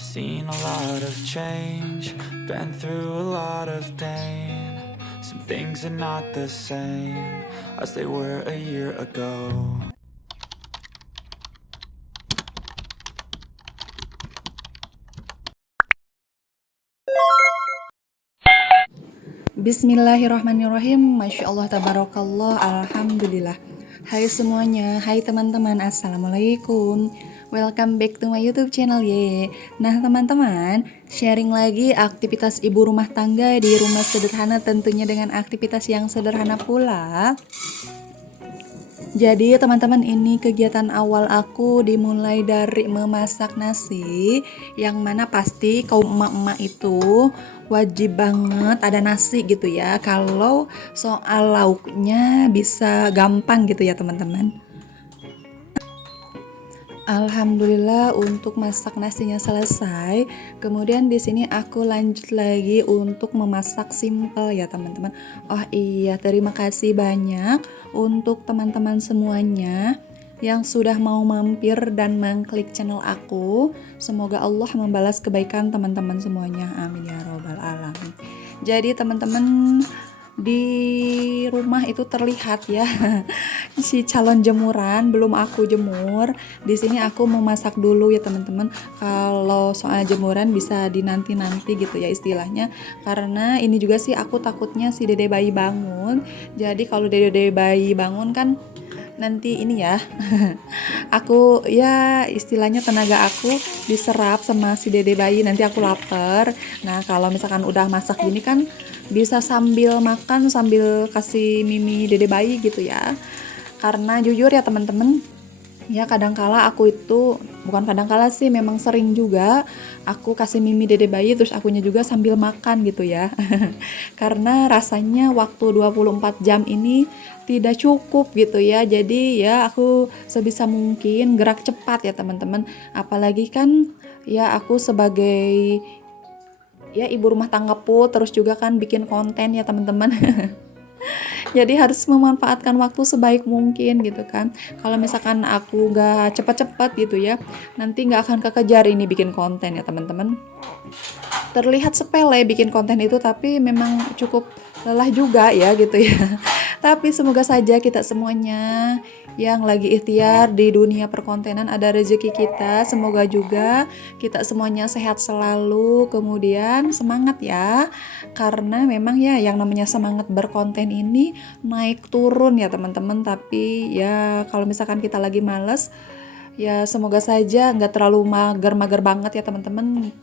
I've seen a lot of change, been through a lot of pain. Some things are not the same as they were a year ago. Bismillahirrahmanirrahim. Masya Allah, tabarakallah, alhamdulillah. Hai semuanya, hai teman-teman, assalamualaikum. Welcome back to my YouTube channel ye. Nah teman-teman, sharing lagi aktivitas ibu rumah tangga di rumah sederhana, tentunya dengan aktivitas yang sederhana pula. Jadi teman-teman, ini kegiatan awal aku dimulai dari memasak nasi, yang mana pasti kaum emak-emak itu wajib banget ada nasi gitu ya. Kalau soal lauknya bisa gampang gitu ya teman-teman. Alhamdulillah untuk masak nasinya selesai. Kemudian di sini aku lanjut lagi untuk memasak simple ya teman-teman. Oh iya, terima kasih banyak untuk teman-teman semuanya yang sudah mau mampir dan mengklik channel aku. Semoga Allah membalas kebaikan teman-teman semuanya. Amin ya robbal alamin. Jadi teman-teman, di rumah itu terlihat ya si calon jemuran belum aku jemur. Di sini aku memasak dulu ya teman-teman. Kalau soal jemuran bisa dinanti-nanti gitu ya istilahnya, karena ini juga sih aku takutnya si dede bayi bangun. Jadi kalau dede bayi bangun kan nanti ini ya aku ya istilahnya tenaga aku diserap sama si dede bayi, nanti aku lapar. Nah kalau misalkan udah masak gini kan bisa sambil makan sambil kasih mimi dede bayi gitu ya. Karena jujur ya teman-teman, ya kadangkala aku itu, bukan kadangkala sih, memang sering juga aku kasih mimi dede bayi terus akunya juga sambil makan gitu ya. Karena rasanya waktu 24 jam ini tidak cukup gitu ya. Jadi ya aku sebisa mungkin gerak cepat ya teman-teman. Apalagi kan ya aku sebagai ya ibu rumah tangga pun terus juga kan bikin konten ya teman-teman. Jadi harus memanfaatkan waktu sebaik mungkin gitu kan. Kalau misalkan aku gak cepat-cepat gitu ya, nanti gak akan kekejar ini bikin konten ya teman-teman. Terlihat sepele bikin konten itu, tapi memang cukup lelah juga ya gitu ya. Tapi semoga saja kita semuanya yang lagi ikhtiar di dunia perkontenan ada rezeki kita. Semoga juga kita semuanya sehat selalu, kemudian semangat ya. Karena memang ya yang namanya semangat berkonten ini naik turun ya teman-teman. Tapi ya kalau misalkan kita lagi males, ya semoga saja nggak terlalu mager-mager banget ya teman-teman.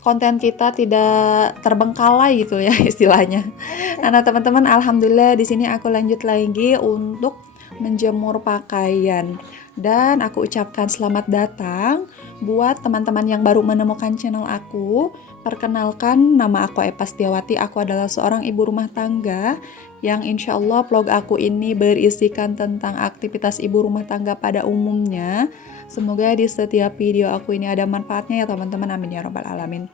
Konten kita tidak terbengkalai gitu ya istilahnya. Nah teman-teman, alhamdulillah di sini aku lanjut lagi untuk menjemur pakaian. Dan aku ucapkan selamat datang buat teman-teman yang baru menemukan channel aku. Perkenalkan, nama aku Epa Setiawati. Aku adalah seorang ibu rumah tangga yang insya Allah vlog aku ini berisikan tentang aktivitas ibu rumah tangga pada umumnya. Semoga di setiap video aku ini ada manfaatnya ya teman-teman, amin ya robbal alamin.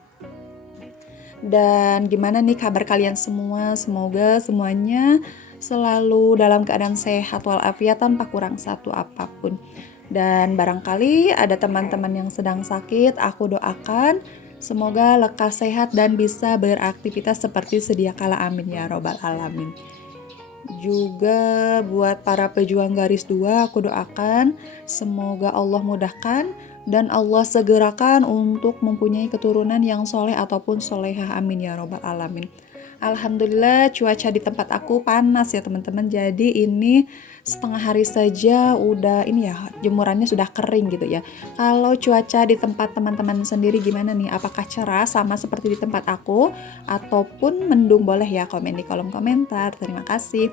Dan gimana nih kabar kalian semua? Semoga semuanya selalu dalam keadaan sehat walafiat tanpa kurang satu apapun. Dan barangkali ada teman-teman yang sedang sakit, aku doakan semoga lekas sehat dan bisa beraktivitas seperti sedia kala, amin ya robbal alamin. Juga buat para pejuang garis 2, aku doakan semoga Allah mudahkan dan Allah segerakan untuk mempunyai keturunan yang soleh ataupun solehah, amin ya robbal alamin. Alhamdulillah cuaca di tempat aku panas ya teman-teman. Jadi ini setengah hari saja udah ini ya, jemurannya sudah kering gitu ya. Kalau cuaca di tempat teman-teman sendiri gimana nih? Apakah cerah sama seperti di tempat aku ataupun mendung? Boleh ya komen di kolom komentar. Terima kasih.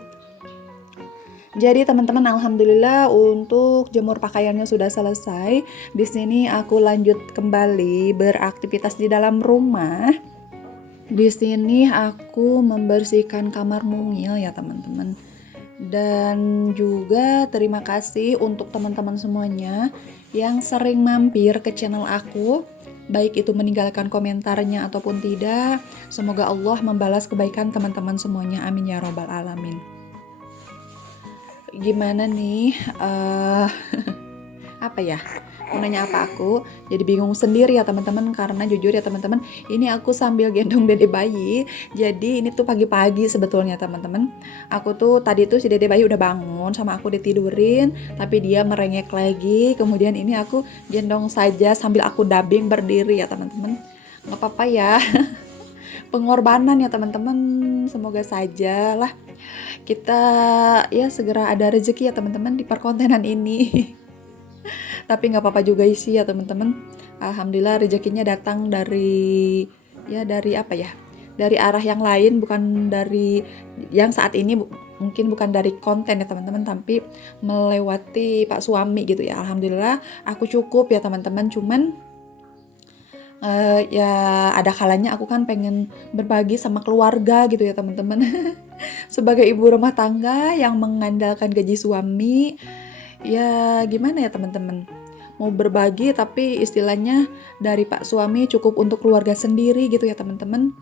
Jadi teman-teman, alhamdulillah untuk jemur pakaiannya sudah selesai. Di sini aku lanjut kembali beraktivitas di dalam rumah. Di sini aku membersihkan kamar mungil ya teman-teman. Dan juga terima kasih untuk teman-teman semuanya yang sering mampir ke channel aku, baik itu meninggalkan komentarnya ataupun tidak. Semoga Allah membalas kebaikan teman-teman semuanya, amin ya robbal alamin. Gimana nih apa ya, mau nanya apa aku. Jadi bingung sendiri ya teman-teman, karena jujur ya teman-teman, ini aku sambil gendong dede bayi. Jadi ini tuh pagi-pagi sebetulnya teman-teman. Aku tuh tadi tuh si dede bayi udah bangun sama aku ditidurin, tapi dia merengek lagi. Kemudian ini aku gendong saja sambil aku dubbing berdiri ya teman-teman. Nggak apa-apa ya. Pengorbanan ya teman-teman, semoga saja lah kita ya segera ada rezeki ya teman-teman di perkontenan ini. Tapi nggak apa-apa juga sih ya teman-teman, alhamdulillah rezekinya datang dari dari apa ya, dari arah yang lain, bukan dari yang saat ini, mungkin bukan dari konten ya teman-teman, tapi melewati Pak suami gitu ya. Alhamdulillah aku cukup ya teman-teman, cuman ya ada kalanya aku kan pengen berbagi sama keluarga gitu ya teman-teman. Sebagai ibu rumah tangga yang mengandalkan gaji suami, ya gimana ya teman-teman, mau berbagi tapi istilahnya dari Pak suami cukup untuk keluarga sendiri gitu ya teman-teman.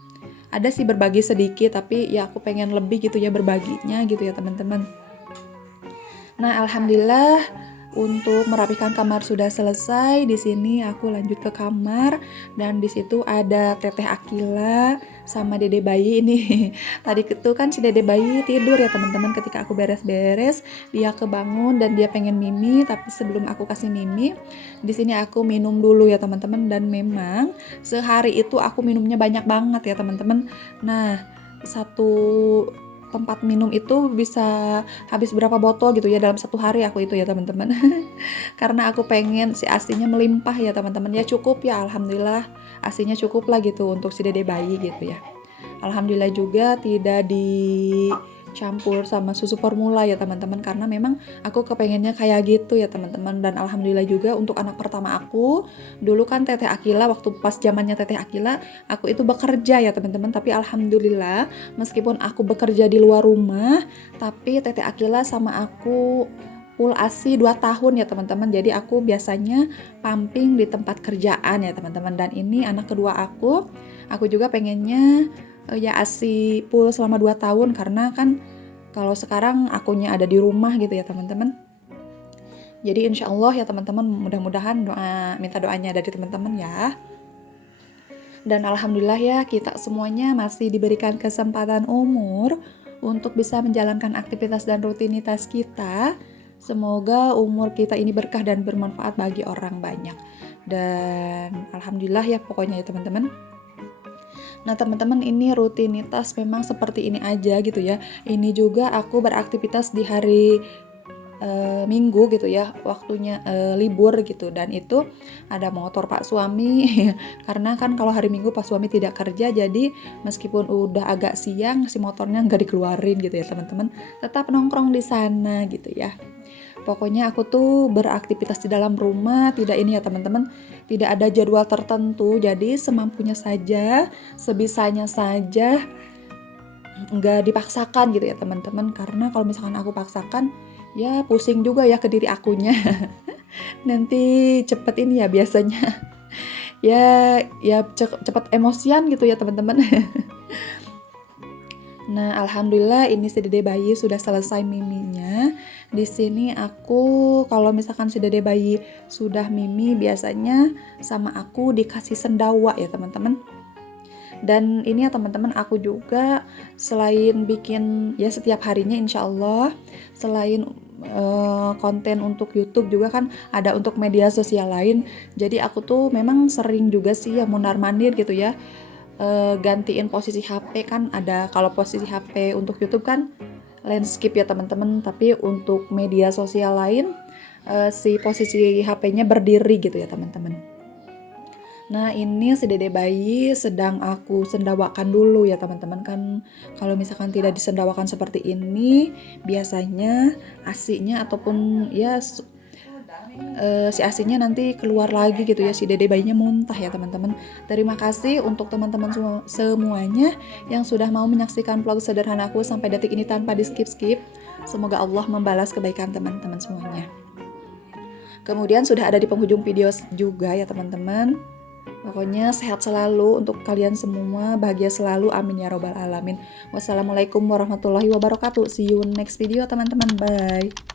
Ada sih berbagi sedikit, tapi ya aku pengen lebih gitu ya berbaginya gitu ya teman-teman. Nah, alhamdulillah untuk merapikan kamar sudah selesai. Di sini aku lanjut ke kamar dan di situ ada Teteh Akila sama Dede bayi ini. Tadi itu kan si Dede bayi tidur ya teman-teman, ketika aku beres-beres, dia kebangun dan dia pengen mimi, tapi sebelum aku kasih mimi, di sini aku minum dulu ya teman-teman. Dan memang sehari itu aku minumnya banyak banget ya teman-teman. Nah, satu tempat minum itu bisa habis berapa botol gitu ya dalam satu hari aku itu ya teman-teman. Karena aku pengen si asinya melimpah ya teman-teman. Ya cukup ya, alhamdulillah asinya cukup lah gitu untuk si dede bayi gitu ya. Alhamdulillah juga tidak dicampur sama susu formula ya teman-teman, karena memang aku kepengennya kayak gitu ya teman-teman. Dan alhamdulillah juga untuk anak pertama aku, dulu kan Teteh Akila, waktu pas zamannya Teteh Akila aku itu bekerja ya teman-teman, tapi alhamdulillah meskipun aku bekerja di luar rumah, tapi Teteh Akila sama aku full ASI 2 tahun ya teman-teman. Jadi aku biasanya pumping di tempat kerjaan ya teman-teman. Dan ini anak kedua aku juga pengennya ya ASI full selama 2 tahun, karena kan kalau sekarang akunya ada di rumah gitu ya teman-teman. Jadi insya Allah ya teman-teman, mudah-mudahan minta doanya dari teman-teman ya. Dan alhamdulillah ya, kita semuanya masih diberikan kesempatan umur untuk bisa menjalankan aktivitas dan rutinitas kita. Semoga umur kita ini berkah dan bermanfaat bagi orang banyak. Dan alhamdulillah ya pokoknya ya teman-teman. Nah teman-teman, ini rutinitas memang seperti ini aja gitu ya. Ini juga aku beraktivitas di hari Minggu gitu ya, waktunya libur gitu. Dan itu ada motor Pak suami karena kan kalau hari Minggu Pak suami tidak kerja, jadi meskipun udah agak siang si motornya nggak dikeluarin gitu ya teman-teman, tetap nongkrong di sana gitu ya. Pokoknya aku tuh beraktivitas di dalam rumah, tidak ini ya teman-teman, tidak ada jadwal tertentu, jadi semampunya saja, sebisanya saja, nggak dipaksakan gitu ya teman-teman. Karena kalau misalkan aku paksakan, ya pusing juga ya ke diri akunya. Nanti cepet ini ya biasanya, ya cepet emosian gitu ya teman-teman. Nah, alhamdulillah ini si dede bayi sudah selesai miminya. Di sini aku kalau misalkan si dede bayi sudah mimi, biasanya sama aku dikasih sendawa ya teman-teman. Dan ini ya teman-teman, aku juga selain bikin ya setiap harinya insya Allah, selain konten untuk YouTube juga kan ada untuk media sosial lain. Jadi aku tuh memang sering juga sih ya mundar-mandir gitu ya, gantiin posisi HP. Kan ada, kalau posisi HP untuk YouTube kan landscape ya teman-teman, tapi untuk media sosial lain si posisi HP-nya berdiri gitu ya teman-teman. Nah ini si dede bayi sedang aku sendawakan dulu ya teman-teman. Kan kalau misalkan tidak disendawakan seperti ini, biasanya asinya ataupun ya si asinya nanti keluar lagi gitu ya, si dede bayinya muntah ya teman-teman. Terima kasih untuk teman-teman semuanya yang sudah mau menyaksikan vlog sederhana aku sampai detik ini tanpa di skip-skip. Semoga Allah membalas kebaikan teman-teman semuanya. Kemudian sudah ada di penghujung video juga ya teman-teman. Pokoknya sehat selalu untuk kalian semua, bahagia selalu, amin ya robbal alamin. Wassalamualaikum warahmatullahi wabarakatuh. See you next video teman-teman, bye.